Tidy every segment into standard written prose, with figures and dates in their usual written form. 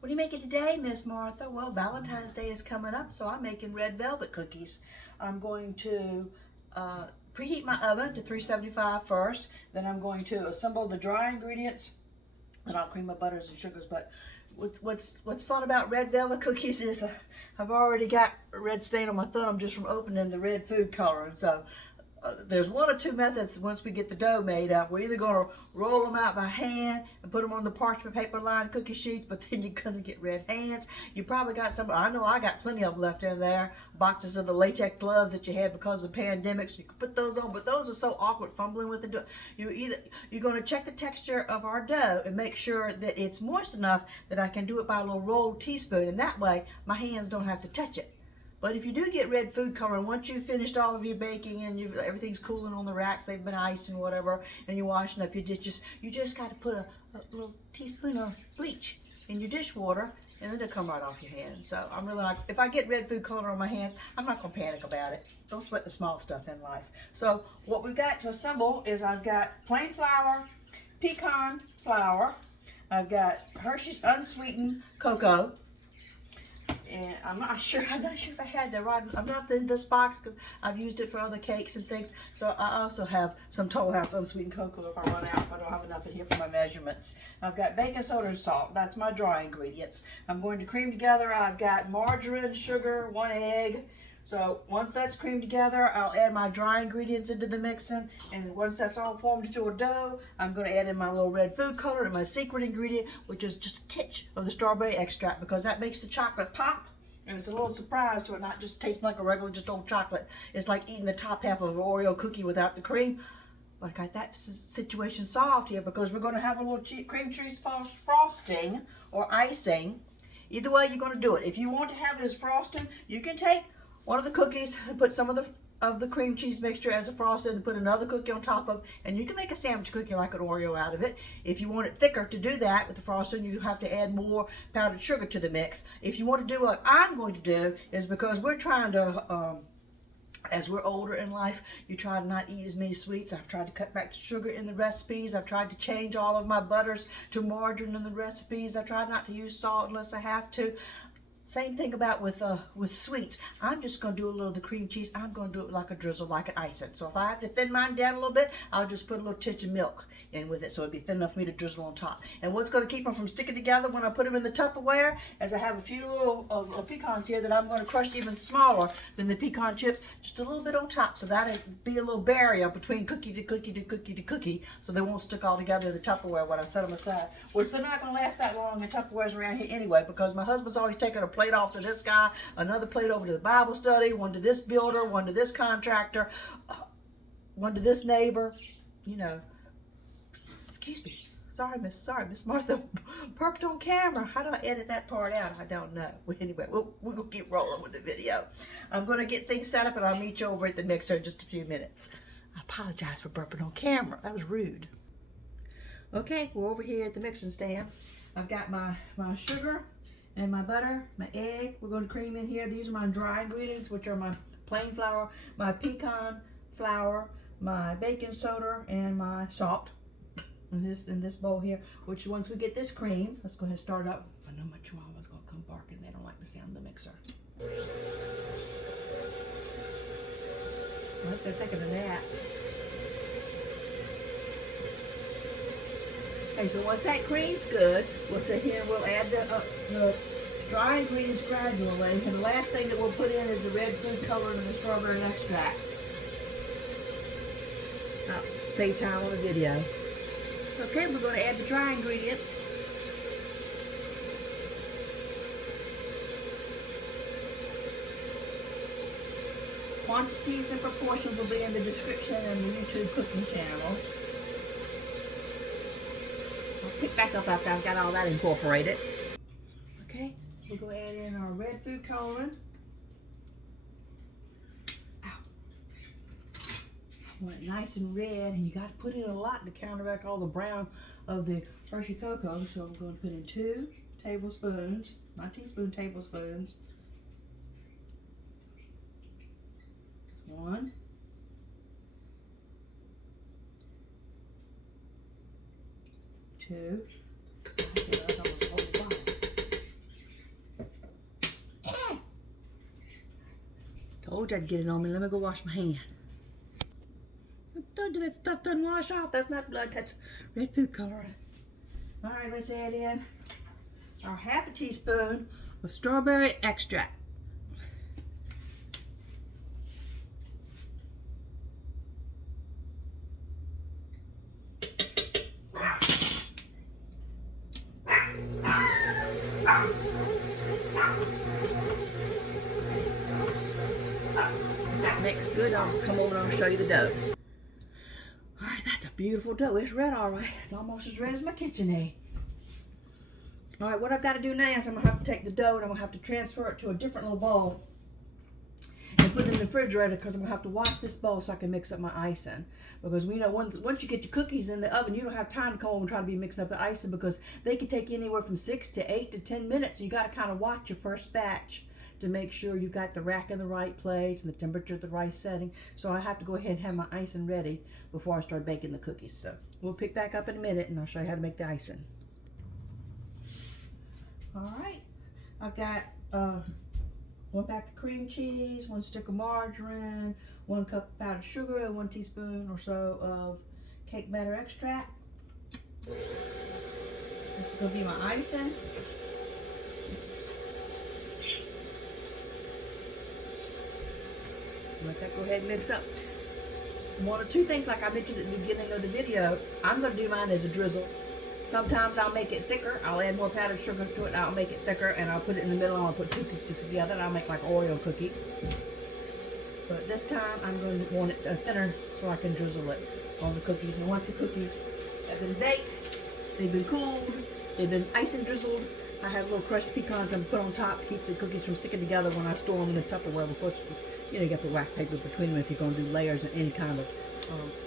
What are you making today, Miss Martha? Well, Valentine's Day is coming up, so I'm making red velvet cookies. I'm going to preheat my oven to 375 first. Then I'm going to assemble the dry ingredients, and I'll cream my butters and sugars. But what's fun about red velvet cookies is I've already got a red stain on my thumb just from opening the red food coloring. So there's one or two methods once we get the dough made up. We're either going to roll them out by hand and put them on the parchment paper lined cookie sheets, but then you're going to get red hands. You probably got some, I know I got plenty of them left in there, boxes of the latex gloves that you had because of the pandemic, so you can put those on, but those are so awkward fumbling with the dough. You're going to check the texture of our dough and make sure that it's moist enough that I can do it by a little rolled teaspoon, and that way my hands don't have to touch it. But if you do get red food coloring, once you've finished all of your baking and everything's cooling on the racks, they've been iced and whatever, and you're washing up, you just got to put a little teaspoon of bleach in your dishwater, and it'll come right off your hands. So I'm really like, if I get red food color on my hands, I'm not going to panic about it. Don't sweat the small stuff in life. So what we've got to assemble is I've got plain flour, pecan flour, I've got Hershey's unsweetened cocoa. And I'm not sure if I had that right. I'm not in this box because I've used it for other cakes and things. So I also have some Toll House unsweetened cocoa if I run out, if I don't have enough in here for my measurements. I've got baking soda and salt. That's my dry ingredients. I'm going to cream together. I've got margarine, sugar, 1 egg. So once that's creamed together, I'll add my dry ingredients into the mixing, and once that's all formed into a dough, I'm going to add in my little red food color and my secret ingredient, which is just a titch of the strawberry extract, because that makes the chocolate pop, and it's a little surprise to it, not just tasting like a regular just old chocolate. It's like eating the top half of an Oreo cookie without the cream. But I got that situation solved here, because we're going to have a little cream cheese frosting or icing. Either way you're going to do it. If you want to have it as frosting, you can take one of the cookies and put some of the cream cheese mixture as a frosting and put another cookie on top of, and you can make a sandwich cookie like an Oreo out of it. If you want it thicker to do that with the frosting, you have to add more powdered sugar to the mix. If you want to do what I'm going to do, is because we're trying to, as we're older in life, you try to not eat as many sweets. I've tried to cut back the sugar in the recipes. I've tried to change all of my butters to margarine in the recipes. I tried not to use salt unless I have to. Same thing about with sweets. I'm just going to do a little of the cream cheese. I'm going to do it like a drizzle, like an icing. So if I have to thin mine down a little bit, I'll just put a little tinge of milk in with it, so it'd be thin enough for me to drizzle on top. And what's going to keep them from sticking together when I put them in the Tupperware is I have a few little pecans here that I'm going to crush even smaller than the pecan chips, just a little bit on top, so that'll be a little barrier between cookie to cookie to cookie to cookie, so they won't stick all together in the Tupperware when I set them aside. Which they're not going to last that long in Tupperwares around here anyway, because my husband's always taking a plate off to this guy, another plate over to the Bible study, one to this builder, one to this contractor, one to this neighbor, you know. Excuse me. Sorry, Miss Martha. Burped on camera. How do I edit that part out? I don't know. Anyway, we're going to keep rolling with the video. I'm going to get things set up, and I'll meet you over at the mixer in just a few minutes. I apologize for burping on camera. That was rude. Okay, we're over here at the mixing stand. I've got my sugar and my butter, my egg. We're going to cream in here. These are my dry ingredients, which are my plain flour, my pecan flour, my baking soda, and my salt. In this bowl here, which once we get this cream, let's go ahead and start up. I know my chihuahua's going to come barking. They don't like the sound of the mixer. Unless they're taking a nap. Okay, so once that cream's good, we'll sit here and we'll add the dry ingredients gradually. And the last thing that we'll put in is the red food color and the strawberry extract. I'll save time on the video. Okay, we're going to add the dry ingredients. Quantities and proportions will be in the description and the YouTube cooking channel. I'll pick back up after I've got all that incorporated. Okay, we're going to add in our red food coloring. Want it nice and red, and you got to put in a lot to counteract all the brown of the Hershey cocoa. So I'm going to put in 2 tablespoons, not teaspoon, tablespoons. 1, 2. told you I'd get it on me. Let me go wash my hand. I told you that stuff doesn't wash off. That's not blood, that's red food coloring. All right, let's add in our half a teaspoon of strawberry extract. That mix good. I'll come over and I'll show you the dough. All right, that's a beautiful dough. It's red all right. It's almost as red as my KitchenAid. All right, what I've got to do now is I'm going to have to take the dough and I'm going to have to transfer it to a different little bowl and put it in the refrigerator because I'm going to have to wash this bowl so I can mix up my icing. Because we know once you get your cookies in the oven, you don't have time to come over and try to be mixing up the icing because they can take anywhere from 6 to 8 to 10 minutes. So you got to kind of watch your first batch to make sure you've got the rack in the right place and the temperature at the right setting. So I have to go ahead and have my icing ready before I start baking the cookies. So we'll pick back up in a minute and I'll show you how to make the icing. All right, I've got 1 pack of cream cheese, 1 stick of margarine, 1 cup of powdered sugar, and 1 teaspoon or so of cake batter extract. This is going to be my icing. Let that go ahead and mix up. 1 or 2 things like I mentioned at the beginning of the video, I'm going to do mine as a drizzle. Sometimes I'll make it thicker. I'll add more powdered sugar to it. I'll make it thicker and I'll put it in the middle. I'll put 2 cookies together and I'll make like Oreo cookie. But this time I'm going to want it thinner so I can drizzle it on the cookies. And once the cookies have been baked, they've been cooled, they've been icing drizzled, I have little crushed pecans I'm put on top to keep the cookies from sticking together when I store them in the Tupperware. Of course, you know, you got the wax paper between them if you're going to do layers in any kind of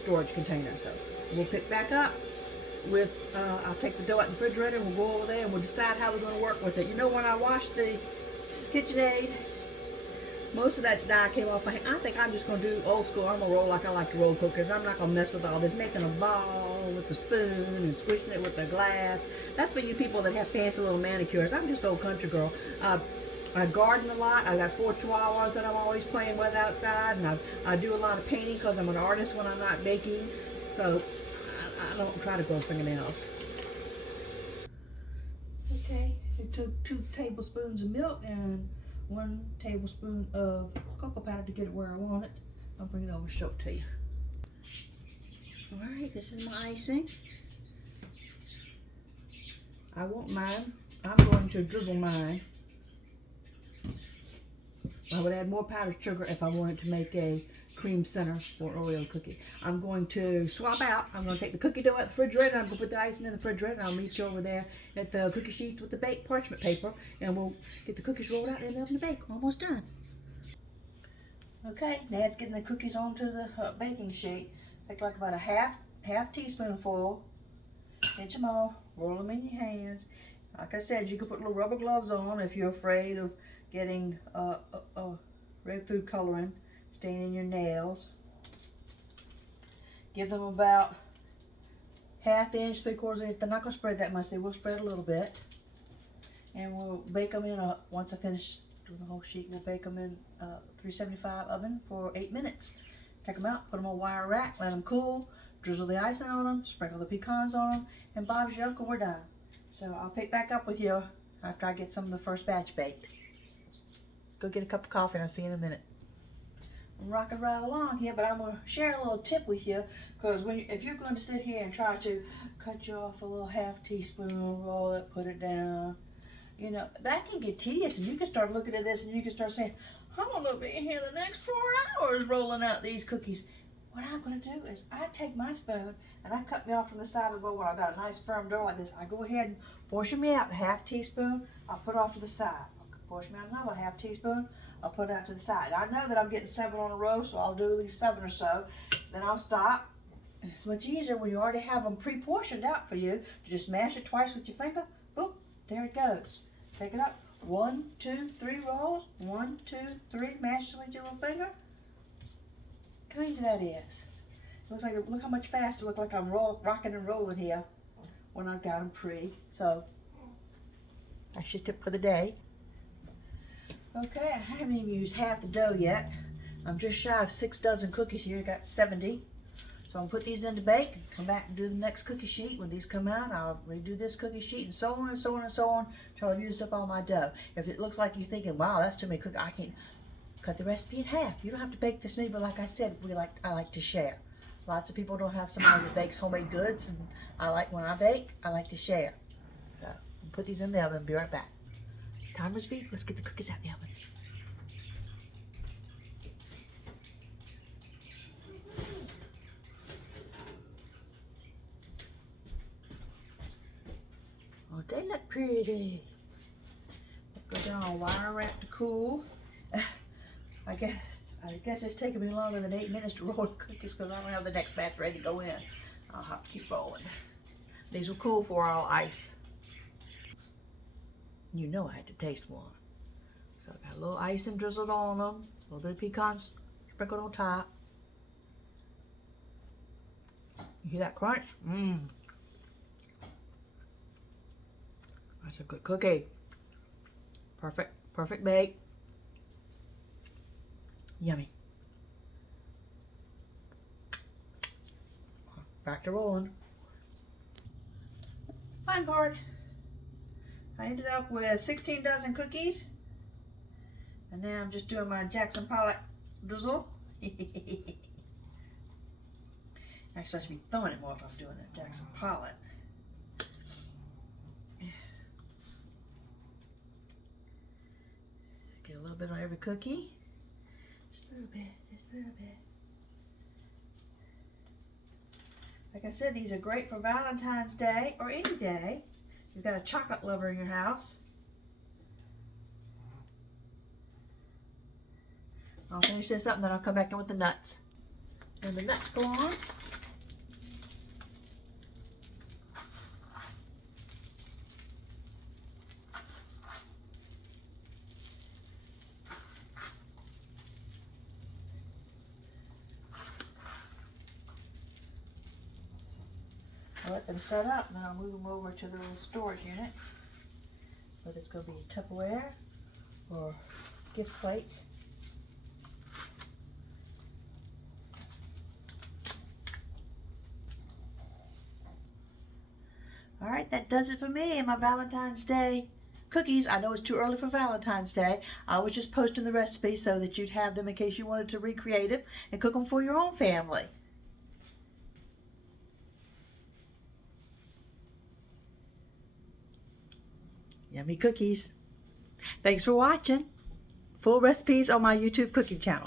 storage container. So we'll pick back up with, I'll take the dough out the refrigerator and we'll go over there and we'll decide how we're going to work with it. You know, when I washed the KitchenAid, most of that dye came off my hand. I think I'm just going to do old school. I'm going to roll like I like to roll cookies. I'm not going to mess with all this, making a ball with the spoon and squishing it with the glass. That's for you people that have fancy little manicures. I'm just an old country girl. I garden a lot. I got 4 chihuahuas that I'm always playing with outside, and I do a lot of painting because I'm an artist when I'm not baking. So I don't try to grow fingernails. Okay, it took 2 tablespoons of milk and 1 tablespoon of cocoa powder to get it where I want it. I'll bring it over and show it to you. All right, this is my icing. I want mine. I'm going to drizzle mine. I would add more powdered sugar if I wanted to make a cream center for Oreo cookie. I'm going to swap out. I'm going to take the cookie dough out the refrigerator. I'm going to put the icing in the refrigerator. I'll meet you over there at the cookie sheets with the baked parchment paper, and we'll get the cookies rolled out in the oven to bake. Almost done. Okay, now it's getting the cookies onto the baking sheet. Take like about a half teaspoonful. Pinch them all. Roll them in your hands. Like I said, you can put little rubber gloves on if you're afraid of getting red food coloring staining your nails. Give them about 1/2 inch, 3/4 inch. They're not going to spread that much. They will spread a little bit. And we'll bake them in once I finish doing the whole sheet, we'll bake them in 375 oven for 8 minutes. Take them out, put them on a wire rack, let them cool, drizzle the icing on them, sprinkle the pecans on them, and Bob's your uncle, we're done. So I'll pick back up with you after I get some of the first batch baked. Go get a cup of coffee and I'll see you in a minute. I'm rocking right along here, but I'm going to share a little tip with you, because if you're going to sit here and try to cut you off a little 1/2 teaspoon, roll it, put it down, you know, that can get tedious, and you can start looking at this and you can start saying, I'm going to be here the next 4 hours rolling out these cookies. What I'm going to do is I take my spoon and I cut me off from the side of the bowl where I've got a nice firm dough like this. I go ahead and portion me out 1/2 teaspoon. I'll put off to the side. I'll portion me out another 1/2 teaspoon. I'll put it out to the side. I know that I'm getting 7 on a row, so I'll do at least 7 or so. Then I'll stop. And it's much easier when you already have them pre-portioned out for you to just mash it twice with your finger. Boop, there it goes. Take it up. 1, 2, 3 rolls. 1, 2, 3. Mash it with your little finger. Look how easy that is. Look how much faster. Look like I'm rocking and rolling here when I've got them pre. So that's your tip for the day. Okay, I haven't even used half the dough yet. I'm just shy of 6 dozen cookies here. I got 70. So I'll put these in to bake and come back and do the next cookie sheet. When these come out, I'll redo this cookie sheet and so on and so on and so on until I've used up all my dough. If it looks like you're thinking, wow, that's too many cookies, I can cut the recipe in half. You don't have to bake this many, but like I said, I like to share. Lots of people don't have somebody that bakes homemade goods, and when I bake, I like to share. So I'll put these in the oven and be right back. Timer's beat. Let's get the cookies out of the oven. Oh, they look pretty. Go down on wire rack to cool. I guess it's taking me longer than 8 minutes to roll the cookies because I don't have the next batch ready to go in. I'll have to keep rolling. These will cool before I'll ice. You know I had to taste one. So I got a little icing drizzled on them, a little bit of pecans sprinkled on top. You hear that crunch? Mmm. That's a good cookie. Perfect bake. Yummy. Back to rolling. Fine part. I ended up with 16 dozen cookies. And now I'm just doing my Jackson Pollock drizzle. Actually, I should be throwing it more if I'm doing it Jackson Pollock. Just get a little bit on every cookie. Just a little bit, just a little bit. Like I said, these are great for Valentine's Day or any day. You've got a chocolate lover in your house. I'll finish this up and then I'll come back in with the nuts. And the nuts go on. I'll let them set up and then I'll move them over to the little storage unit. Whether it's going to be a Tupperware or gift plates. All right, that does it for me and my Valentine's Day cookies. I know it's too early for Valentine's Day. I was just posting the recipe so that you'd have them in case you wanted to recreate them and cook them for your own family. Yummy cookies. Thanks for watching. Full recipes on my YouTube cooking channel.